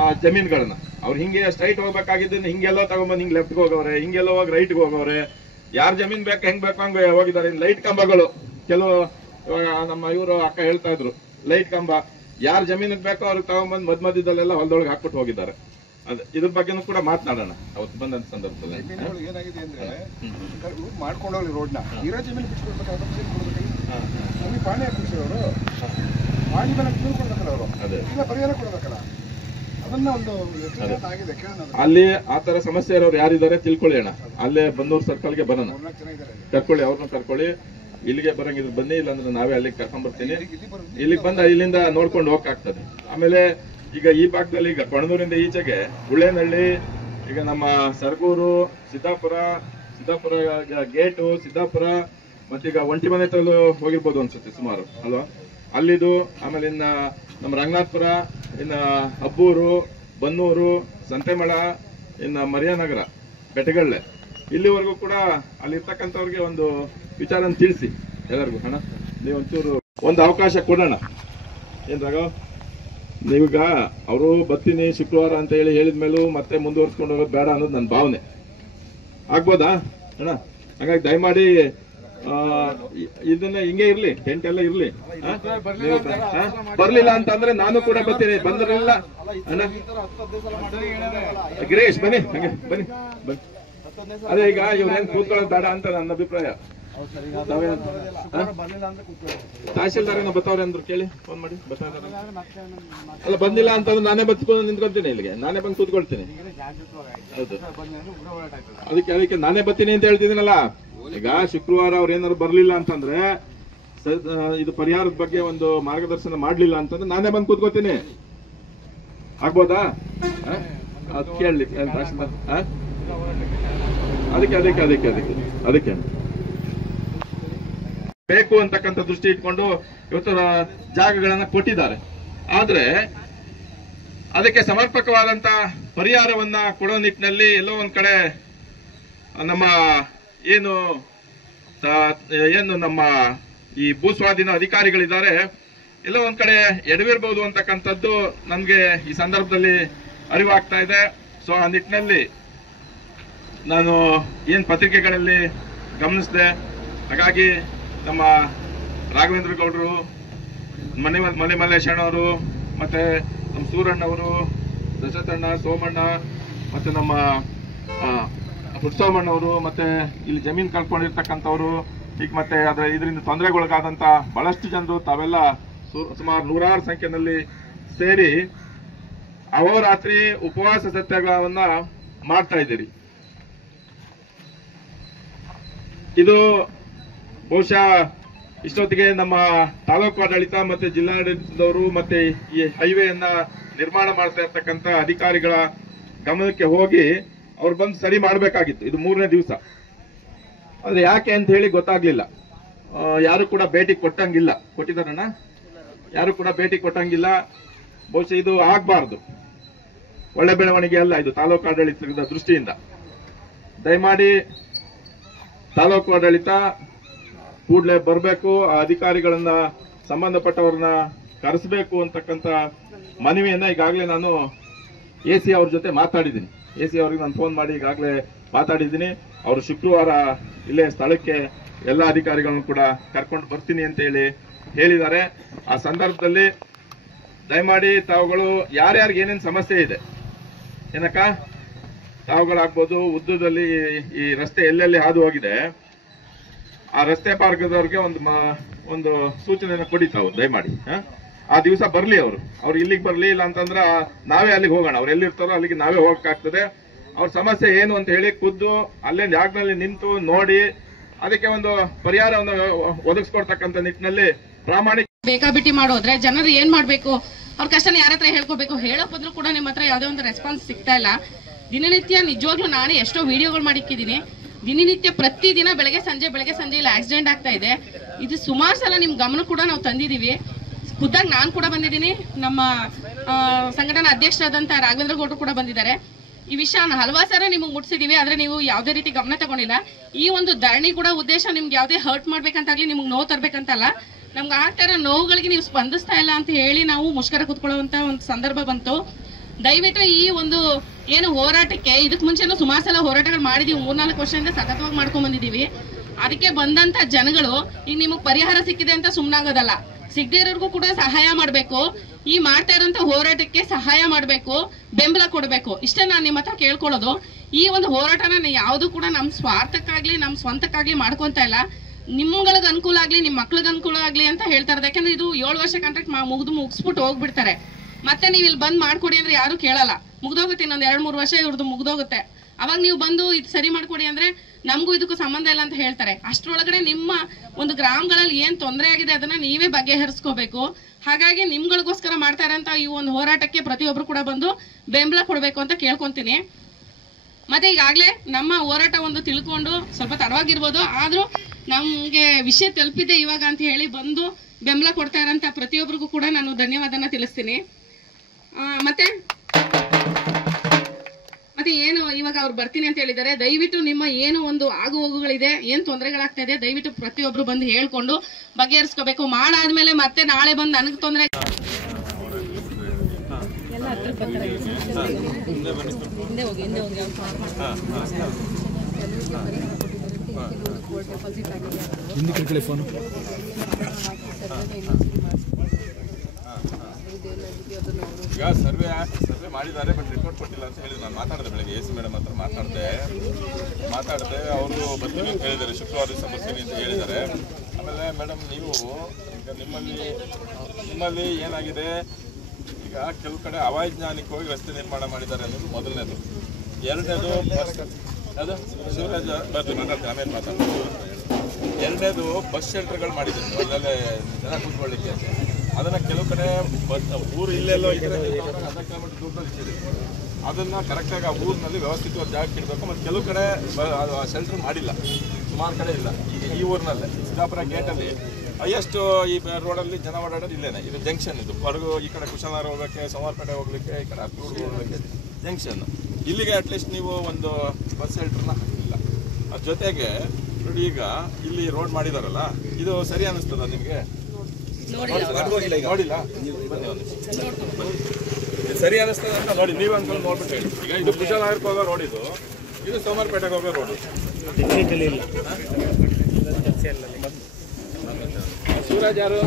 ಆ ಜಮೀನುಗಳನ್ನ. ಅವ್ರು ಹಿಂಗೆ ಸ್ಟ್ರೈಟ್ ಹೋಗ್ಬೇಕಾಗಿದ್ದನ್ನು ಹಿಂಗೆಲ್ಲೋ ತಗೊಂಡ್ಬಂದು ಹಿಂಗ್ ಲೆಫ್ಟ್ಗೆ ಹೋಗವ್ರೆ, ಹಿಂಗೆಲ್ಲೋ ಹೋಗಿ ರೈಟ್ಗೆ ಹೋಗವ್ರೆ. ಯಾರ್ ಜಮೀನ್ ಬೇಕು ಹೆಂಗ್ ಬೇಕು ಹಂಗೆ ಹೋಗಿದ್ದಾರೆ. ಲೈಟ್ ಕಂಬಗಳು ಕೆಲವು ನಮ್ಮ ಇವರು ಅಕ್ಕ ಹೇಳ್ತಾ ಇದ್ರು, ಲೈಟ್ ಕಂಬ ಯಾರ್ ಜಮೀನಿಗೆ ಬೇಕೋ ಅವ್ರಿಗೆ ತಗೊಂಡ್ಬಂದು ಮಧ್ಯದಲ್ಲೆಲ್ಲ ಹೊಲದೊಳಗೆ ಹಾಕ್ಬಿಟ್ಟು ಹೋಗಿದ್ದಾರೆ. ಇದ್ರ ಬಗ್ಗೆನೂ ಕೂಡ ಮಾತನಾಡೋಣ ಅವತ್ತು ಬಂದಂತ ಸಂದರ್ಭದಲ್ಲಿ. ಏನಾಗಿದೆ ಅಂದ್ರೆ ಮಾಡ್ಕೊಂಡು ಹೋಗ್ಲಿ ರೋಡ್ನ ಇರೋ ಜಮೀನು ಬಿಟ್ಕೊಡ್ಬೇಕು, ಪಾಣಿ ಹಾಕಿಸಿರೋರು ಪಾಣಿ ಮೇಲೆ ಕೊಡ್ಬೇಕಲ್ಲ ಅವರು, ಇಲ್ಲ ಪರಿಹಾರ ಕೊಡ್ಬೇಕಲ್ಲ. ಅದನ್ನ ಒಂದು ಆಗಿದೆ ಅಲ್ಲಿ ಆತರ ಸಮಸ್ಯೆ ಇರೋರು ಯಾರಿದ್ದಾರೆ ತಿಳ್ಕೊಳ್ಳಿ ಅಣ್ಣ. ಅಲ್ಲೇ ಬನ್ನೂರು ಸರ್ಕಲ್ಗೆ ಬರೋಣ, ಕರ್ಕೊಳ್ಳಿ, ಅವ್ರನ್ನ ಕರ್ಕೊಳ್ಳಿ. ಇಲ್ಲಿಗೆ ಬರಂಗಿದ್ರೆ ಬನ್ನಿ, ಇಲ್ಲಾಂದ್ರೆ ನಾವೇ ಅಲ್ಲಿಗೆ ಕರ್ಕೊಂಡ್ ಬರ್ತೀನಿ. ಇಲ್ಲಿಗೆ ಬಂದ ಇಲ್ಲಿಂದ ನೋಡ್ಕೊಂಡು ಹೋಗಕ್ಕಾಗ್ತದೆ. ಆಮೇಲೆ ಈಗ ಈ ಭಾಗದಲ್ಲಿ ಈಗ ಕೊಣದೂರಿಂದ ಈಚೆಗೆ ಗುಳ್ಳೇನಹಳ್ಳಿ, ಈಗ ನಮ್ಮ ಸರಗೂರು, ಸಿದ್ದಾಪುರ ಗೇಟು, ಸಿದ್ದಾಪುರ, ಮತ್ತೀಗ ಒಂಟಿಮನೆ ತಲು ಹೋಗಿರ್ಬೋದು ಅನ್ಸುತ್ತೆ ಸುಮಾರು ಅಲ್ವಾ, ಅಲ್ಲಿದು. ಆಮೇಲೆ ಇನ್ನ ನಮ್ಮ ರಂಗನಾಥಪುರ, ಇನ್ನ ಅಬ್ಬೂರು, ಬನ್ನೂರು, ಸಂತೆಮಳ, ಇನ್ನ ಮರಿಯಾನಗರ, ಬೆಟ್ಟಗಳ್ಳೆ, ಇಲ್ಲಿವರೆಗೂ ಕೂಡ ಅಲ್ಲಿರ್ತಕ್ಕಂಥವ್ರಿಗೆ ಒಂದು ವಿಚಾರ ತಿಳಿಸಿ ಎಲ್ಲರಿಗೂ. ಹಣ ನೀವೊಂಚೂರು ಒಂದು ಅವಕಾಶ ಕೊಡೋಣ. ಏನ್ ರಾಘವ್, ನೀವೀಗ ಅವರು ಬರ್ತೀನಿ ಶುಕ್ರವಾರ ಅಂತ ಹೇಳಿದ್ಮೇಲೂ ಮತ್ತೆ ಮುಂದುವರ್ಸ್ಕೊಂಡು ಹೋಗೋದು ಬೇಡ ಅನ್ನೋದು ನನ್ನ ಭಾವನೆ. ಆಗ್ಬೋದಾ ಅಣ್ಣ? ಹಾಗಾಗಿ ದಯಮಾಡಿ ಇದನ್ನ ಹಿಂಗೆ ಇರ್ಲಿ, ಟೆಂಟ್ ಎಲ್ಲ ಇರ್ಲಿ. ಬರ್ಲಿಲ್ಲ ಅಂತಂದ್ರೆ ನಾನು ಕೂಡ ಬರ್ತೀನಿ. ಬಂದಿರಲಿಲ್ಲ ಗಿರೀಶ್ ಬನ್ನಿ, ಹಂಗೆ ಬನ್ನಿ ಬನ್ನಿ. ಅದೇ ಈಗ ಇವ್ರೇನ್ ಕೂತ್ಕೊಳ್ಳೋದು ಬೇಡ ಅಂತ ನನ್ನ ಅಭಿಪ್ರಾಯ. ತಹಶೀಲ್ದಾರ್ ಬರ್ತಾವ್ರೆ ಅಂದ್ರು ಕೇಳಿ, ಫೋನ್ ಮಾಡಿ. ಅಲ್ಲ ಬಂದಿಲ್ಲ ಅಂತಂದ್ರೆ ನಾನೇ ಬತ್ಕೊಂಡು ನಿಂತ್ಕೊಳ್ತೀನಿ ಇಲ್ಲಿಗೆ, ನಾನೇ ಬಂದು ಕೂತ್ಕೊಳ್ತೀನಿ. ಹೌದು, ಅದಕ್ಕೆ ನಾನೇ ಬರ್ತೀನಿ ಅಂತ ಹೇಳ್ತಿದ್ದೀನಲ್ಲ. ಈಗ ಶುಕ್ರವಾರ ಅವ್ರು ಏನಾದ್ರು ಬರ್ಲಿಲ್ಲ ಅಂತಂದ್ರೆ, ಇದು ಪರಿಹಾರದ ಬಗ್ಗೆ ಒಂದು ಮಾರ್ಗದರ್ಶನ ಮಾಡ್ಲಿಲ್ಲ ಅಂತಂದ್ರೆ ನಾನೇ ಬಂದು ಕೂತ್ಕೋತೀನಿ. ಆಗ್ಬೋದಾ? ಅದ್ ಕೇಳಲಿ ಅದಕ್ಕೆ ಬೇಕು ಅಂತಕ್ಕಂಥ ದೃಷ್ಟಿ ಇಟ್ಕೊಂಡು ಇವತ್ತು ಜಾಗಗಳನ್ನ ಕೊಟ್ಟಿದ್ದಾರೆ. ಆದ್ರೆ ಅದಕ್ಕೆ ಸಮರ್ಪಕವಾದಂತ ಪರಿಹಾರವನ್ನ ಕೊಡೋ ನಿಟ್ಟಿನಲ್ಲಿ ಎಲ್ಲೋ ಒಂದ್ ಕಡೆ ನಮ್ಮ ಏನು ನಮ್ಮ ಈ ಭೂಸ್ವಾಧೀನ ಅಧಿಕಾರಿಗಳಿದ್ದಾರೆ, ಎಲ್ಲೋ ಒಂದ್ ಕಡೆ ಎಡವಿರ್ಬೋದು ಅಂತಕ್ಕಂಥದ್ದು ನನ್ಗೆ ಈ ಸಂದರ್ಭದಲ್ಲಿ ಅರಿವಾಗ್ತಾ ಇದೆ. ಸೊ ಆ ನಿಟ್ಟಿನಲ್ಲಿ ನಾನು ಏನ್ ಪತ್ರಿಕೆಗಳಲ್ಲಿ ಗಮನಿಸಿದೆ, ಹಾಗಾಗಿ ನಮ್ಮ ರಾಘವೇಂದ್ರ ಗೌಡರು, ಮನೆ ಮಲ್ಲೇಶಣ್ಣವರು, ಮತ್ತೆ ನಮ್ಮ ಸೂರಣ್ಣವರು, ದಶರಥಣ್ಣ, ಸೋಮಣ್ಣ, ಮತ್ತೆ ನಮ್ಮ ಹುಡ್ಸೋಮಣ್ಣವರು, ಮತ್ತೆ ಇಲ್ಲಿ ಜಮೀನ್ ಕಳ್ಕೊಂಡಿರ್ತಕ್ಕಂಥವ್ರು, ಈಗ ಮತ್ತೆ ಇದರಿಂದ ತೊಂದರೆಗೊಳಗಾದಂತ ಬಹಳಷ್ಟು ಜನರು ತಾವೆಲ್ಲ ಸುಮಾರು 100 ಸಂಖ್ಯೆಯಲ್ಲಿ ಸೇರಿ ಅಹೋರಾತ್ರಿ ಉಪವಾಸ ಸತ್ಯಾಗ್ರಹವನ್ನ ಮಾಡ್ತಾ ಇದ್ದೀರಿ. ಇದು ಬಹುಶಃ ಇಷ್ಟೊತ್ತಿಗೆ ನಮ್ಮ ತಾಲೂಕು ಆಡಳಿತ ಮತ್ತೆ ಜಿಲ್ಲಾಡಳಿತದವರು ಮತ್ತೆ ಈ ಹೈವೇಯನ್ನ ನಿರ್ಮಾಣ ಮಾಡ್ತಾ ಇರ್ತಕ್ಕಂಥ ಅಧಿಕಾರಿಗಳ ಗಮನಕ್ಕೆ ಹೋಗಿ ಅವ್ರು ಬಂದು ಸರಿ ಮಾಡಬೇಕಾಗಿತ್ತು. ಇದು 3ನೇ ದಿವಸ. ಆದ್ರೆ ಯಾಕೆ ಅಂತ ಹೇಳಿ ಗೊತ್ತಾಗ್ಲಿಲ್ಲ. ಯಾರು ಕೂಡ ಭೇಟಿ ಕೊಟ್ಟಂಗಿಲ್ಲ. ಕೊಟ್ಟಿದಾರಣ್ಣ? ಯಾರು ಕೂಡ ಭೇಟಿ ಕೊಟ್ಟಂಗಿಲ್ಲ. ಬಹುಶಃ ಇದು ಆಗ್ಬಾರ್ದು, ಒಳ್ಳೆ ಬೆಳವಣಿಗೆ ಅಲ್ಲ ಇದು ತಾಲೂಕು ಆಡಳಿತದ ದೃಷ್ಟಿಯಿಂದ. ದಯಮಾಡಿ ತಾಲೂಕು ಆಡಳಿತ ಕೂಡಲೇ ಬರಬೇಕು, ಆ ಅಧಿಕಾರಿಗಳನ್ನ ಸಂಬಂಧಪಟ್ಟವ್ರನ್ನ ಕರೆಸಬೇಕು ಅಂತಕ್ಕಂಥ ಮನವಿಯನ್ನ ಈಗಾಗಲೇ ನಾನು AC ಅವ್ರ ಜೊತೆ ಮಾತಾಡಿದ್ದೀನಿ. AC ಅವ್ರಿಗೆ ನಾನು ಫೋನ್ ಮಾಡಿ ಈಗಾಗಲೇ ಮಾತಾಡಿದ್ದೀನಿ. ಅವರು ಶುಕ್ರವಾರ ಇಲ್ಲೇ ಸ್ಥಳಕ್ಕೆ ಎಲ್ಲ ಅಧಿಕಾರಿಗಳನ್ನು ಕೂಡ ಕರ್ಕೊಂಡು ಬರ್ತೀನಿ ಅಂತ ಹೇಳಿದ್ದಾರೆ. ಆ ಸಂದರ್ಭದಲ್ಲಿ ದಯಮಾಡಿ ತಾವುಗಳು ಯಾರ್ಯಾರಿಗೆ ಏನೇನು ಸಮಸ್ಯೆ ಇದೆ ಏನಕ್ಕ, ತಾವುಗಳಾಗ್ಬೋದು, ಉದ್ದದಲ್ಲಿ ಈ ರಸ್ತೆ ಎಲ್ಲೆಲ್ಲಿ ಹಾದು ಹೋಗಿದೆ ಆ ರಸ್ತೆ ಮಾರ್ಗದವ್ರಿಗೆ ಒಂದು ಸೂಚನೆಯನ್ನು ಕೊಡಿ ತಾವು ದಯಮಾಡಿ. ಆ ದಿವಸ ಬರ್ಲಿ ಅವ್ರು ಇಲ್ಲಿಗೆ ಬರ್ಲಿ, ಇಲ್ಲ ಅಂತಂದ್ರ ನಾವೇ ಅಲ್ಲಿಗೆ ಹೋಗೋಣ. ಅವ್ರು ಎಲ್ಲಿರ್ತಾರೋ ಅಲ್ಲಿಗೆ ನಾವೇ ಹೋಗಕ್ಕಾಗ್ತದೆ. ಅವ್ರ ಸಮಸ್ಯೆ ಏನು ಅಂತ ಹೇಳಿ ಖುದ್ದು ಅಲ್ಲೇ ಜಾಗದಲ್ಲಿ ನಿಂತು ನೋಡಿ ಅದಕ್ಕೆ ಒಂದು ಪರಿಹಾರವನ್ನು ಒದಗಿಸ್ಕೊಡ್ತಕ್ಕಂಥ ನಿಟ್ಟಿನಲ್ಲಿ ಪ್ರಾಮಾಣಿಕ ಬೇಕಾಬಿಟ್ಟಿ ಮಾಡೋದ್ರೆ ಜನರು ಏನ್ ಮಾಡ್ಬೇಕು, ಅವ್ರ ಕಷ್ಟನ ಯಾರ ಹತ್ರ ಹೇಳ್ಕೋಬೇಕು, ಹೇಳಕ್ ಬಂದ್ರು ಕೂಡ ನಿಮ್ಮ ಹತ್ರ ಯಾವ್ದೇ ಒಂದು ರೆಸ್ಪಾನ್ಸ್ ಸಿಗ್ತಾ ಇಲ್ಲ. ದಿನನಿತ್ಯ ನಿಜವಾಗ್ಲೂ ನಾನೇ ಎಷ್ಟೋ ವಿಡಿಯೋಗಳು ಮಾಡಿಕ್ಕಿದ್ದೀನಿ. ದಿನನಿತ್ಯ ಪ್ರತಿದಿನ ಬೆಳಗ್ಗೆ ಸಂಜೆ ಇಲ್ಲಿ ಆಕ್ಸಿಡೆಂಟ್ ಆಗ್ತಾ ಇದೆ. ಇದು ಸುಮಾರು ಸಲ ನಿಮ್ ಗಮನ ಕೂಡ ನಾವು ತಂದಿದೀವಿ. ಖುದ್ದಾಗಿ ನಾನು ಕೂಡ ಬಂದಿದ್ದೀನಿ, ನಮ್ಮ ಸಂಘಟನಾ ಅಧ್ಯಕ್ಷರಾದಂತ ರಾಘವೇಂದ್ರ ಗೌಡರು ಕೂಡ ಬಂದಿದ್ದಾರೆ. ಈ ವಿಷಯ ಹಲವಾರು ಸಲ ನಿಮಗೆ ಮುಟ್ಸಿದೀವಿ, ಆದ್ರೆ ನೀವು ಯಾವುದೇ ರೀತಿ ಗಮನ ತಗೊಂಡಿಲ್ಲ. ಈ ಒಂದು ಧರಣಿ ಕೂಡ ಉದ್ದೇಶ ನಿಮ್ಗೆ ಯಾವುದೇ ಹರ್ಟ್ ಮಾಡ್ಬೇಕಂತಾಗ್ಲಿ, ನಿಮ್ಗೆ ನೋವು ತರ್ಬೇಕಂತಲ್ಲ. ನಮ್ಗೆ ಆಗ್ತಾ ಇರೋ ನೋವುಗಳಿಗೆ ನೀವು ಸ್ಪಂದಿಸ್ತಾ ಇಲ್ಲ ಅಂತ ಹೇಳಿ ನಾವು ಮುಷ್ಕರ ಕೂತ್ಕೊಳ್ಳುವಂತ ಒಂದು ಸಂದರ್ಭ ಬಂತು. ದಯವಿಟ್ಟು ಈ ಒಂದು ಏನು ಹೋರಾಟಕ್ಕೆ ಇದಕ್ ಮುಂಚೆನೂ ಸುಮಾರು ಸಲ ಹೋರಾಟಗಳು ಮಾಡಿದೀವಿ. 3-4 ವರ್ಷದಿಂದ ಸತತವಾಗಿ ಮಾಡ್ಕೊಂಡ್ ಬಂದಿದೀವಿ. ಅದಕ್ಕೆ ಬಂದಂತ ಜನಗಳು ಈಗ ನಿಮಗ್ ಪರಿಹಾರ ಸಿಕ್ಕಿದೆ ಅಂತ ಸುಮ್ನಾಗೋದಲ್ಲ, ಸಿಗದೇ ಇರೋರ್ಗೂ ಕೂಡ ಸಹಾಯ ಮಾಡ್ಬೇಕು. ಈ ಮಾಡ್ತಾ ಇರೋಂತ ಹೋರಾಟಕ್ಕೆ ಸಹಾಯ ಮಾಡ್ಬೇಕು, ಬೆಂಬಲ ಕೊಡ್ಬೇಕು. ಇಷ್ಟೇ ನಾನು ನಿಮ್ಮ ಹತ್ರ ಕೇಳ್ಕೊಳ್ಳೋದು. ಈ ಒಂದು ಹೋರಾಟನ ಯಾವ್ದು ಕೂಡ ನಮ್ ಸ್ವಾರ್ಥಕ್ಕಾಗ್ಲಿ ನಮ್ ಸ್ವಂತಕ್ಕಾಗ್ಲಿ ಮಾಡ್ಕೊಂತ ಇಲ್ಲ. ನಿಮ್ಗಳಿಗೆ ಅನುಕೂಲ ಆಗ್ಲಿ, ನಿಮ್ ಮಕ್ಳಿಗೆ ಅನುಕೂಲ ಆಗ್ಲಿ ಅಂತ ಹೇಳ್ತಾ ಇರೋದು. ಯಾಕಂದ್ರೆ ಇದು 7 ವರ್ಷ ಕಾಂಟ್ರಾಕ್ಟ್ ಮುಗಿಸ್ಬಿಟ್ಟು ಹೋಗ್ಬಿಡ್ತಾರೆ. ಮತ್ತೆ ನೀವು ಇಲ್ಲಿ ಬಂದ್ ಮಾಡ್ಕೊಡಿ ಅಂದ್ರೆ ಯಾರು ಕೇಳಲ್ಲ. ಮುಗ್ದೋಗುತ್ತೆ, ಇನ್ನೊಂದ್ 2-3 ವರ್ಷ ಇವ್ರದ್ದು ಮುಗ್ದೋಗುತ್ತೆ. ಅವಾಗ ನೀವು ಬಂದು ಇದು ಸರಿ ಮಾಡ್ಕೊಡಿ ಅಂದ್ರೆ ನಮಗೂ ಇದಕ್ಕೂ ಸಂಬಂಧ ಇಲ್ಲ ಅಂತ ಹೇಳ್ತಾರೆ. ಅಷ್ಟರೊಳಗಡೆ ನಿಮ್ಮ ಒಂದು ಗ್ರಾಮಗಳಲ್ಲಿ ಏನ್ ತೊಂದರೆ ಆಗಿದೆ ಅದನ್ನ ನೀವೇ ಬಗೆಹರಿಸ್ಕೋಬೇಕು. ಹಾಗಾಗಿ ನಿಮ್ಗಳಿಗೋಸ್ಕರ ಮಾಡ್ತಾ ಇರೋಂತ ಈ ಒಂದು ಹೋರಾಟಕ್ಕೆ ಪ್ರತಿಯೊಬ್ರು ಕೂಡ ಬಂದು ಬೆಂಬಲ ಕೊಡ್ಬೇಕು ಅಂತ ಕೇಳ್ಕೊಂತೀನಿ. ಮತ್ತೆ ಈಗಾಗ್ಲೇ ನಮ್ಮ ಹೋರಾಟ ಒಂದು ತಿಳ್ಕೊಂಡು ಸ್ವಲ್ಪ ತಡವಾಗಿರ್ಬೋದು, ಆದ್ರೂ ನಮ್ಗೆ ವಿಷಯ ತಲುಪಿದೆ ಇವಾಗ ಅಂತ ಹೇಳಿ ಬಂದು ಬೆಂಬಲ ಕೊಡ್ತಾ ಇರೋಂತ ಪ್ರತಿಯೊಬ್ಬರಿಗೂ ಕೂಡ ನಾನು ಧನ್ಯವಾದನ ತಿಳಿಸ್ತೀನಿ. ಮತ್ತೆ ಏನು ಇವಾಗ ಅವ್ರು ಬರ್ತೀನಿ ಅಂತ ಹೇಳಿದ್ದಾರೆ. ದಯವಿಟ್ಟು ನಿಮ್ಮ ಏನು ಒಂದು ಆಗು ಹೋಗುಗಳಿದೆ, ಏನ್ ತೊಂದರೆಗಳಾಗ್ತಾ ಇದೆ, ದಯವಿಟ್ಟು ಪ್ರತಿಯೊಬ್ರು ಬಂದು ಹೇಳ್ಕೊಂಡು ಬಗೆಹರಿಸ್ಕೋಬೇಕು. ಮಾಡಾದ್ಮೇಲೆ ಮತ್ತೆ ನಾಳೆ ಬಂದು ನನಗೆ ತೊಂದರೆ ಹಿಂದೆ ಹೋಗಿ ಡೆಪಾಸಿಟ್ ಆಗಿದೆ ಈಗ ಸರ್ವೆ ಮಾಡಿದ್ದಾರೆ, ಬಟ್ ರಿಪೋರ್ಟ್ ಕೊಟ್ಟಿಲ್ಲ ಅಂತ ಹೇಳಿದ್ರು. ನಾನು ಮಾತಾಡಿದೆ ಬೆಳಗ್ಗೆ AC ಮೇಡಮ್ ಹತ್ರ ಮಾತಾಡಿದೆ. ಅವರು ಬರ್ತೀನಿ ಅಂತ ಹೇಳಿದ್ದಾರೆ, ಶುಕ್ರವಾರ ದಿವಸ ಬರ್ತೀನಿ ಅಂತ ಹೇಳಿದ್ದಾರೆ. ಆಮೇಲೆ ಮೇಡಮ್ ನೀವು ಈಗ ನಿಮ್ಮಲ್ಲಿ ಏನಾಗಿದೆ, ಈಗ ಕೆಲವು ಕಡೆ ಅವೈಜ್ಞಾನಿಕವಾಗಿ ರಸ್ತೆ ನಿರ್ಮಾಣ ಮಾಡಿದ್ದಾರೆ ಅನ್ನೋದು ಮೊದಲನೇದು. ಎರಡನೇದು ಅದು ಶಿವರಾಜ ಬರ್ಲಿ ಮಾತಾಡ್ತೀನಿ, ಆಮೇಲೆ ಮಾತಾಡ್ತೀನಿ. ಎರಡನೇದು ಬಸ್ ಶೆಲ್ಟರ್ಗಳು ಮಾಡಿದ್ದೀನಿ ಅಲ್ಲೇ ಜನ ಕೂತ್ಕೊಳ್ಳಿಕ್ಕೆ. ಅದನ್ನು ಕೆಲವು ಕಡೆ ಊರು ಇಲ್ಲೆಲ್ಲೋ ಇದ್ರೆ 10 ಕಿಲೋಮೀಟರ್ ದೂರದಲ್ಲಿ ಇಟ್ಟಿದೆ. ಅದನ್ನು ಕರೆಕ್ಟಾಗಿ ಆ ಊರಿನಲ್ಲಿ ವ್ಯವಸ್ಥಿತವಾದ ಜಾಗಕ್ಕೆ ಇಡಬೇಕು. ಮತ್ತು ಕೆಲವು ಕಡೆ ಶೆಲ್ಟರ್ ಮಾಡಿಲ್ಲ, ಸುಮಾರು ಕಡೆ ಇಲ್ಲ. ಈಗ ಈ ಊರಿನಲ್ಲೇ ಸಿದ್ದಾಪುರ ಗೇಟಲ್ಲಿ ಹೈಯೆಸ್ಟ್ ಈ ರೋಡಲ್ಲಿ ಜನ ಓಡಾಡೋದು ಇಲ್ಲೇನೆ. ಇದು ಜಂಕ್ಷನ್, ಇದು ಹೊರಗು ಈ ಕಡೆ ಕುಶಾಲನಗರ ಹೋಗೋಕ್ಕೆ, ಸೋಮವಾರಪೇಟೆ ಹೋಗ್ಲಿಕ್ಕೆ, ಈ ಕಡೆ ಅಕ್ರೂರು ಹೋಗ್ಲಿಕ್ಕೆ ಜಂಕ್ಷನ್. ಇಲ್ಲಿಗೆ ಅಟ್ಲೀಸ್ಟ್ ನೀವು ಒಂದು ಬಸ್ ಶೆಲ್ಟರ್ನ ಇಲ್ಲ. ಅದ್ರ ಜೊತೆಗೆ ನೋಡಿ, ಈಗ ಇಲ್ಲಿ ರೋಡ್ ಮಾಡಿದಾರಲ್ಲ, ಇದು ಸರಿ ಅನ್ನಿಸ್ತದ ನಿಮಗೆ? ನೋಡಿಲ್ಲ, ಸರಿ ಅನ್ನಿಸ್ತದ ಅಂತ ನೋಡಿ, ನೀವು ಅನ್ಕೊಂಡು ನೋಡ್ಬಿಟ್ಟು ಹೇಳಿ. ಈಗ ಇದು ಕುಶಾಲನಗರಕ್ಕೆ ಹೋಗೋ ರೋಡ್, ಇದು ಸೋಮವಾರಪೇಟೆಗೆ ಹೋಗೋ ರೋಡ್. ಶಿವರಾಜ್ ಯಾರು?